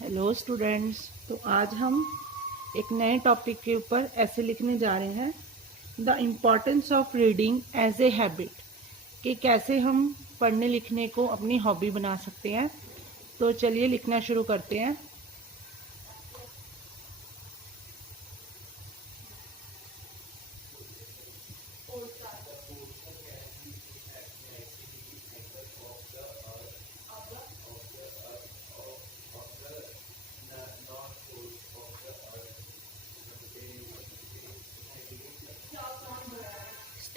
Hello students. तो आज हम एक नए टॉपिक के ऊपर ऐसे लिखने जा रहे हैं, the importance of reading as a habit, कि कैसे हम पढ़ने लिखने को अपनी हॉबी बना सकते हैं। तो चलिए लिखना शुरू करते हैं।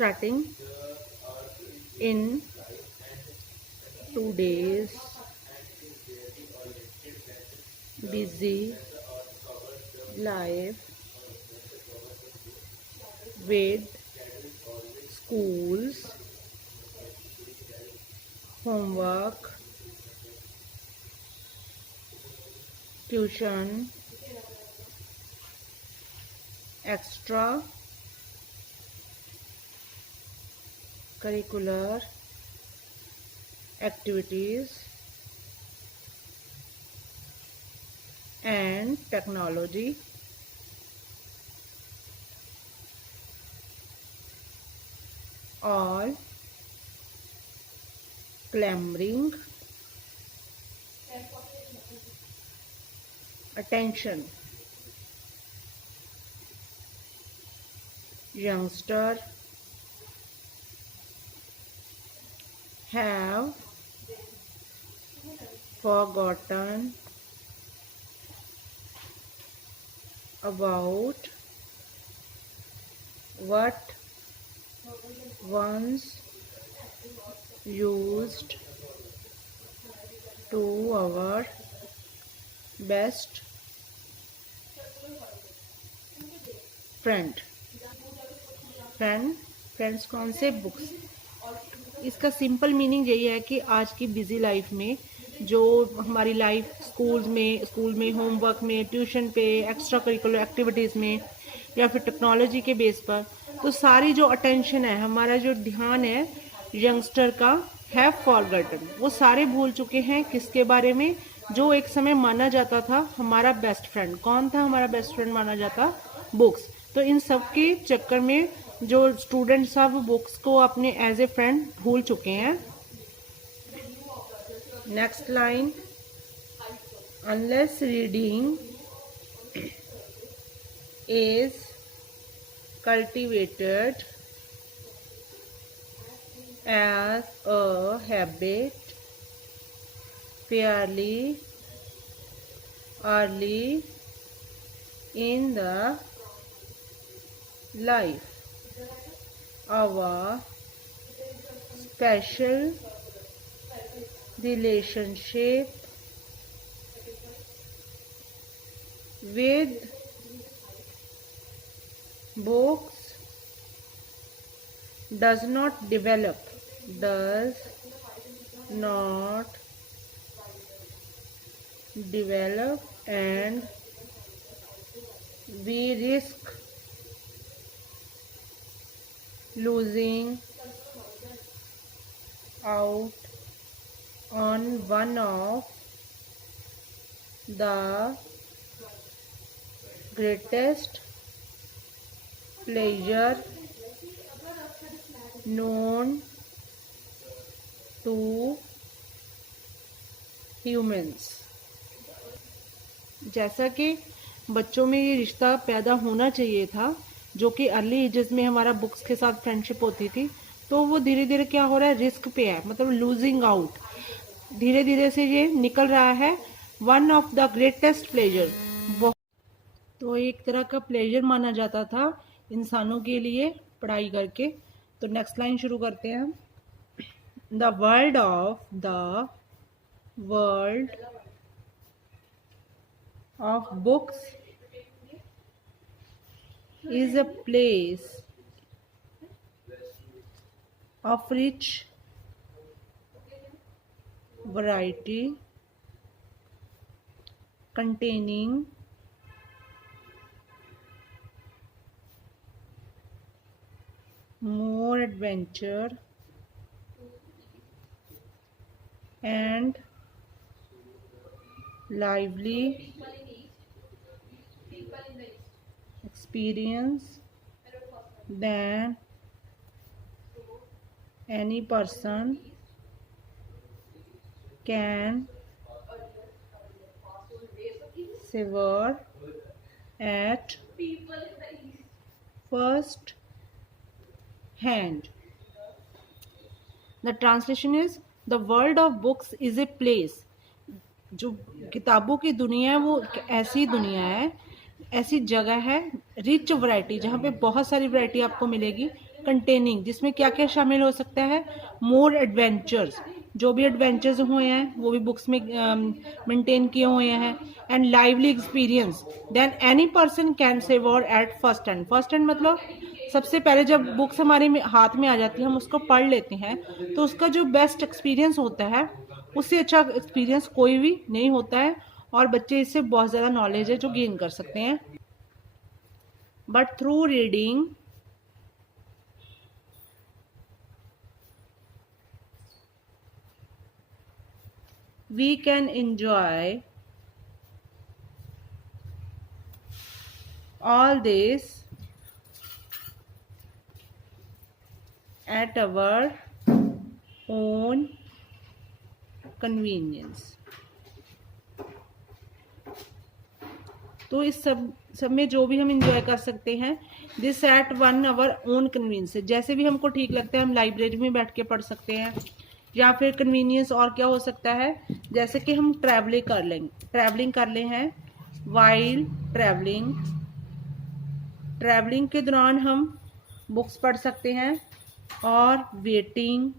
Starting in today's busy life with schools, homework, tuition, extra curricular activities and technology, all clamoring attention. Youngster have forgotten about what once used to our best friend. Friends कौन से? बुक्स। इसका सिंपल मीनिंग यही है कि आज की busy life में जो हमारी लाइफ स्कूल में होमवर्क में, ट्यूशन पे, एक्स्ट्रा करिकुलर एक्टिविटीज़ में या फिर टेक्नोलॉजी के बेस पर, तो सारी जो अटेंशन है, हमारा जो ध्यान है यंगस्टर का, हैव फॉरगॉटन, वो सारे भूल चुके हैं किसके बारे में? जो एक समय माना जाता था हमारा बेस्ट फ्रेंड। कौन था हमारा बेस्ट फ्रेंड माना जाता? बुक्स। तो इन सब के चक्कर में जो स्टूडेंट्स हैं वो बुक्स को अपने एज ए फ्रेंड भूल चुके हैं। Next line, unless reading is cultivated as a habit fairly early in the life, our special relationship with books does not develop and we risk losing out on one of the greatest pleasure known to humans। जैसा कि बच्चों में ये रिश्ता पैदा होना चाहिए था, जो कि अर्ली एजेस में हमारा बुक्स के साथ फ्रेंडशिप होती थी, तो वो धीरे धीरे क्या हो रहा है? रिस्क पे है, मतलब लूजिंग आउट। धीरे धीरे से ये निकल रहा है। One of the greatest pleasure, तो एक तरह का प्लेजर माना जाता था इंसानों के लिए पढ़ाई करके। तो नेक्स्ट लाइन शुरू करते हैं हम। The world of books is a place of rich variety containing more adventure and lively experience than any person can savor at first hand. The translation is the world of books is a place. जो किताबों की दुनिया है वो एक ऐसी दुनिया है, ऐसी जगह है, रिच वैरायटी, जहाँ पे बहुत सारी वैरायटी आपको मिलेगी, कंटेनिंग, जिसमें क्या क्या शामिल हो सकता है, मोर एडवेंचर्स, जो भी एडवेंचर्स हुए हैं वो भी बुक्स में मेंटेन किए हुए हैं, and lively experience than any person can savour at first hand. First hand मतलब सबसे पहले जब बुक्स हमारे हाथ में आ जाती है, हम उसको पढ़ लेते हैं, तो उसका जो बेस्ट एक्सपीरियंस होता है, उससे अच्छा एक्सपीरियंस कोई भी नहीं होता है, और बच्चे इससे बहुत ज़्यादा नॉलेज है जो गेन कर सकते हैं। But through reading we can enjoy all this at our own convenience। तो इस सब में जो भी हम इंजॉय कर सकते हैं, this eight one hour own convenience, जैसे भी हमको ठीक लगता है हम लाइब्रेरी में बैठ के पढ़ सकते हैं, या फिर कन्वीनियंस और क्या हो सकता है, जैसे कि हम ट्रैवलिंग कर ले हैं, वाइल ट्रैवलिंग के दौरान हम बुक्स पढ़ सकते हैं, और वेटिंग,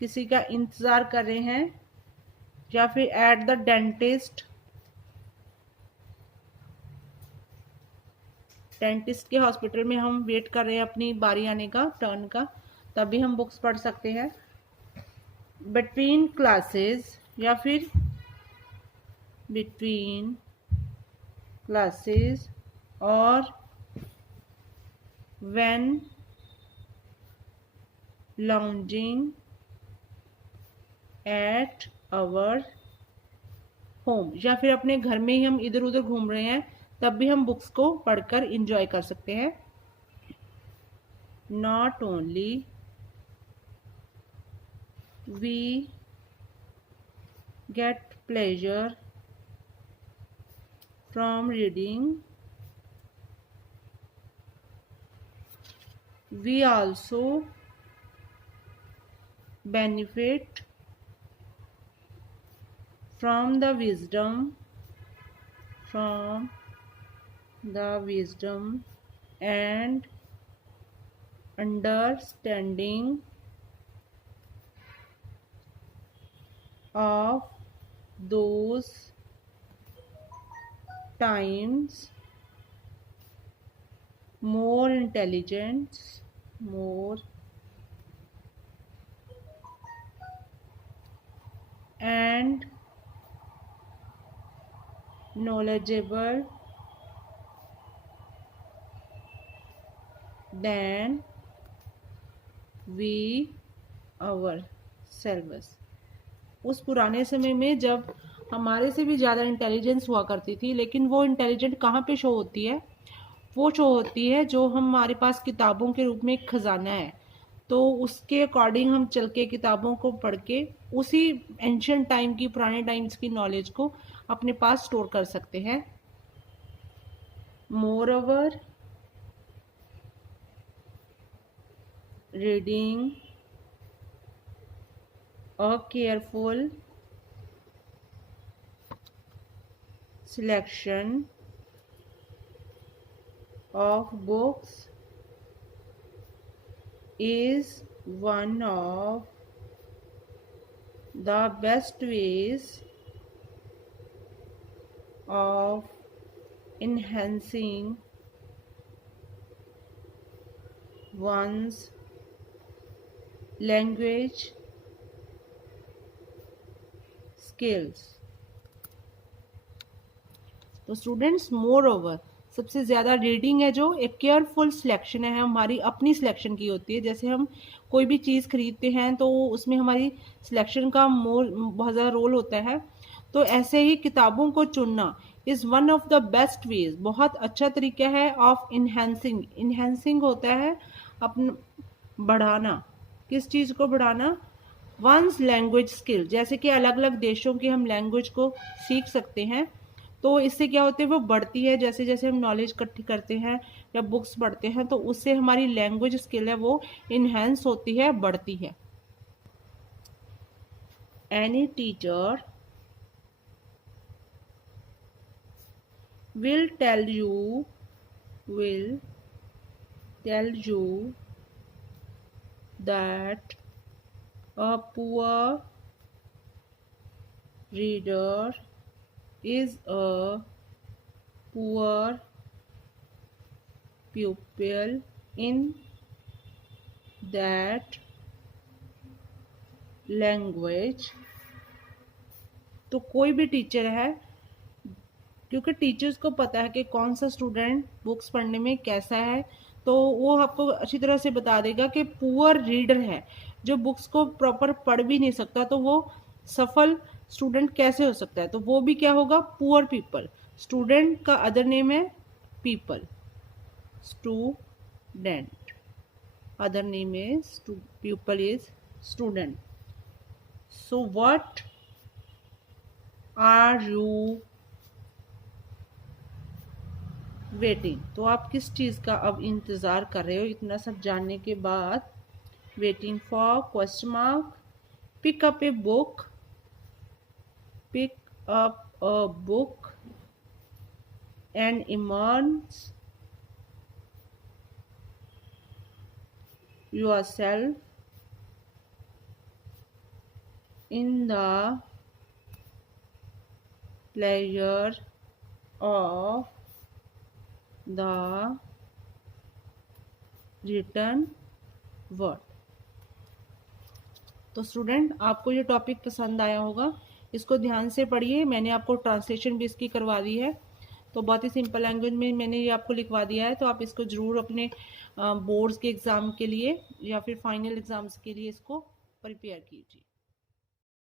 किसी का इंतज़ार कर रहे हैं, या फिर एट द डेंटिस्ट के हॉस्पिटल में हम वेट कर रहे हैं अपनी बारी आने का, टर्न का, तब भी हम बुक्स पढ़ सकते हैं। बिटवीन क्लासेस, या फिर बिटवीन क्लासेस, और when lounging at our home, या फिर अपने घर में ही हम इधर उधर घूम रहे हैं, तब भी हम बुक्स को पढ़कर इंजॉय कर सकते हैं। Not only we get pleasure from reading, we also benefit from the wisdom and understanding of those times more intelligent, more and knowledgeable than we ourselves। उस पुराने समय में जब हमारे से भी ज़्यादा इंटेलिजेंस हुआ करती थी, लेकिन वो इंटेलिजेंट कहाँ पे शो होती है, वो शो होती है जो हमारे पास किताबों के रूप में एक खजाना है, तो उसके अकॉर्डिंग हम चल के किताबों को पढ़ के उसी एंशियंट टाइम की, पुराने टाइम्स की नॉलेज को अपने पास स्टोर कर सकते हैं। Moreover reading a careful selection of books is one of the best ways of enhancing one's language skills. तो स्टूडेंट्स, मोर ओवर सबसे ज़्यादा रीडिंग है जो एक केयरफुल सिलेक्शन है, हमारी अपनी सिलेक्शन की होती है। जैसे हम कोई भी चीज़ खरीदते हैं तो उसमें हमारी सिलेक्शन का बहुत ज़्यादा रोल होता है, तो ऐसे ही किताबों को चुनना is one of the best veg, बहुत अच्छा तरीका है ऑफ इन्हेंसिंग। इन्हेंसिंग होता है अपन बढ़ाना, किस चीज़ को बढ़ाना, वंस लैंग्वेज स्किल। जैसे कि अलग अलग देशों की हम लैंग्वेज को सीख सकते हैं, तो इससे क्या होता है वो बढ़ती है। जैसे जैसे हम नॉलेज इकट्ठी करते हैं या बुक्स पढ़ते हैं तो उससे हमारी लैंग्वेज स्किल है वो इन्हेंस होती है, बढ़ती है। Any teacher will tell you that a poor reader is a poor pupil in that language। तो कोई भी टीचर है, क्योंकि टीचर्स को पता है कि कौन सा स्टूडेंट बुक्स पढ़ने में कैसा है, तो वो आपको अच्छी तरह से बता देगा कि पुअर रीडर है, जो बुक्स को प्रॉपर पढ़ भी नहीं सकता, तो वो सफल स्टूडेंट कैसे हो सकता है। तो वो भी क्या होगा, पुअर पीपल। स्टूडेंट का अदर नेम है people, student other name is people is student. So what are you waiting, तो आप किस चीज़ का अब इंतज़ार कर रहे हो इतना सब जानने के बाद। Waiting for question mark, pick up a book, pick up a book and immerse yourself in the pleasure of the written word। तो स्टूडेंट आपको ये टॉपिक पसंद आया होगा, इसको ध्यान से पढ़िए। मैंने आपको ट्रांसलेशन भी इसकी करवा दी है, तो बहुत ही सिंपल लैंग्वेज में मैंने ये आपको लिखवा दिया है। तो आप इसको ज़रूर अपने बोर्ड्स के एग्ज़ाम के लिए या फिर फाइनल एग्ज़ाम्स के लिए इसको प्रिपेयर कीजिए।